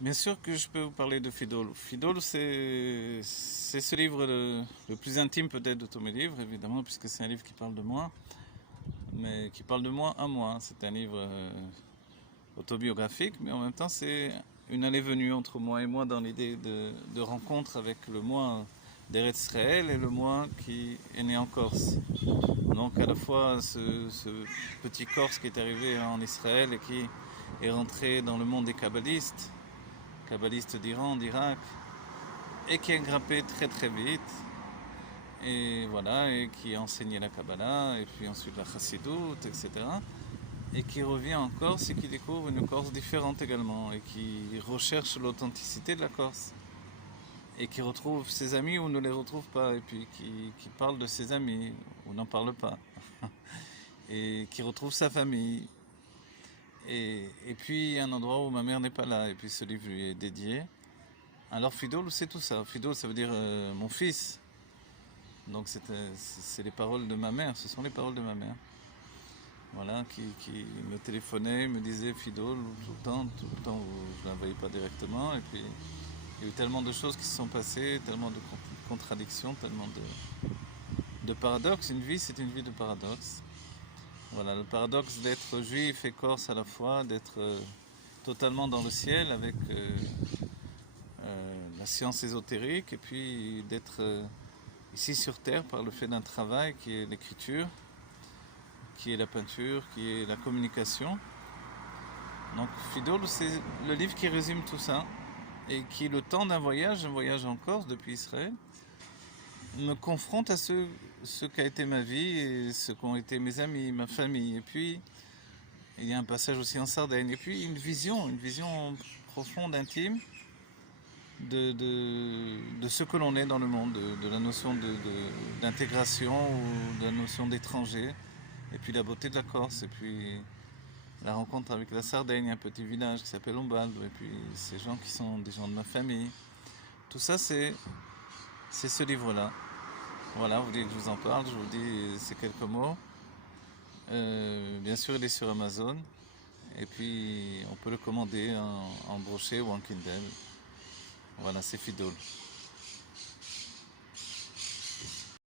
Bien sûr que je peux vous parler de Fidol. Fidol, c'est ce livre le plus intime peut-être de tous mes livres, évidemment, puisque c'est un livre qui parle de moi, mais qui parle de moi à moi. C'est un livre autobiographique, mais en même temps c'est une allée-venue entre moi et moi dans l'idée de rencontre avec le moi d'Eretz Israël et le moi qui est né en Corse. Donc à la fois ce petit Corse qui est arrivé en Israël et qui est rentré dans le monde des kabbalistes d'Iran, d'Irak, et qui a grimpé très très vite, et voilà, et qui a enseigné la Kabbalah, et puis ensuite la Chassidoute, etc. Et qui revient en Corse et qui découvre une Corse différente également, et qui recherche l'authenticité de la Corse, et qui retrouve ses amis ou ne les retrouve pas, et puis qui parle de ses amis ou n'en parle pas, et qui retrouve sa famille. Et puis un endroit où ma mère n'est pas là, et puis ce livre lui est dédié. Alors Fidol, c'est tout ça. Fidol, ça veut dire mon fils. Donc c'est les paroles de ma mère, ce sont les paroles de ma mère. Voilà, qui me téléphonait, me disait Fidol tout le temps où je ne la voyais pas directement. Et puis il y a eu tellement de choses qui se sont passées, tellement de contradictions, tellement de paradoxes. Une vie, c'est une vie de paradoxes. Voilà, le paradoxe d'être juif et corse à la fois, d'être totalement dans le ciel avec la science ésotérique, et puis d'être ici sur Terre par le fait d'un travail qui est l'écriture, qui est la peinture, qui est la communication. Donc Fidol, c'est le livre qui résume tout ça et qui, le temps d'un voyage, un voyage en Corse depuis Israël, me confronte à ce qu'a été ma vie et ce qu'ont été mes amis, ma famille. Et puis il y a un passage aussi en Sardaigne. Et puis une vision profonde, intime de ce que l'on est dans le monde, de la notion d'intégration ou de la notion d'étranger, et puis la beauté de la Corse, et puis la rencontre avec la Sardaigne, un petit village qui s'appelle Ombaldo, et puis ces gens qui sont des gens de ma famille. Tout ça, c'est ce livre-là. Voilà, vous voulez que je vous en parle, je vous dis ces quelques mots. Bien sûr, il est sur Amazon, et puis on peut le commander en brochet ou en Kindle. Voilà, c'est Fidol.